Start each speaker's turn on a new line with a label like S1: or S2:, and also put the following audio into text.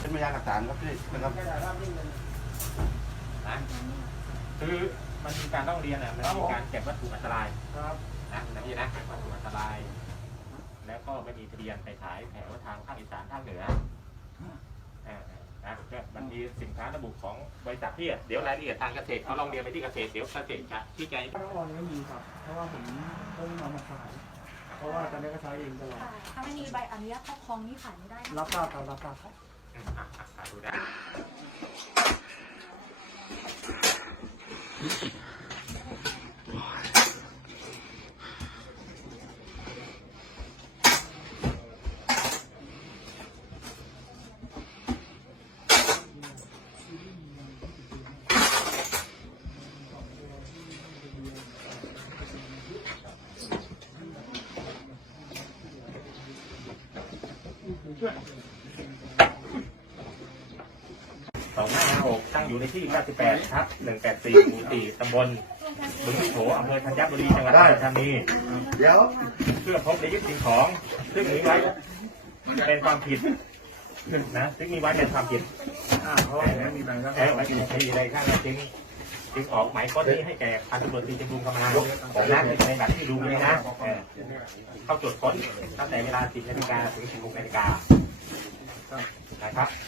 S1: เป็นพยานหลักฐานครับพี่นะครับ
S2: คือมันมีการต้องเรียนอะมันมีการเก็บวัตถุอันตรายนะนะพี่นะวัตถุอันตราย แล้วก็ไม่มีทะเบียนไปขายแถวทางภาคอีสานภาคเหนือ มันมีสินค้าระบุของบริษัทที่เดี๋ยวรายละเอียดทางเกษตรเขาลองเรียนไปที่เกษตรเดี๋ยวเกษตรจะที่ใจ
S3: ถ้าออนไม่มีครับ เพราะว่าผมเพิ่งเอามาขาย เพราะว่าตอนนี้ก็ใช้เองตลอด
S4: ค่ะถ้าไม่มีใบอนุญาตครอบครองนี่ขายไม่ได้นะ
S3: รับทราบครับรับทราบครับ
S2: อืมอะอะอะดูได้ สองห้าห้าหกตั้งอยู่ในที่98ทับ184หมู่4ตำบลบึงโขอำเภอธัญบุรีจังหวัดอุดรธานี
S1: เดี๋ยว
S2: เพื่อพบในยึดสิ่งของ ซึ่งมีไว้เป็นความผิดนะซึ่งมีไว้เป็นความผิด
S3: อ่าเพราะว่าไม่มีใบรับ
S2: แล้วมาอยู่ที่ใดข้างจึง จึงออกหมายค้นนี้ให้แก่พันตำรวจตรีจำรุงกำมนาผมนะในแบบที่ดูเลยนะเออเข้าตรวจค้นตั้งแต่เวลา10นาฬิกาถึง16นาฬิกานะครับแล้ว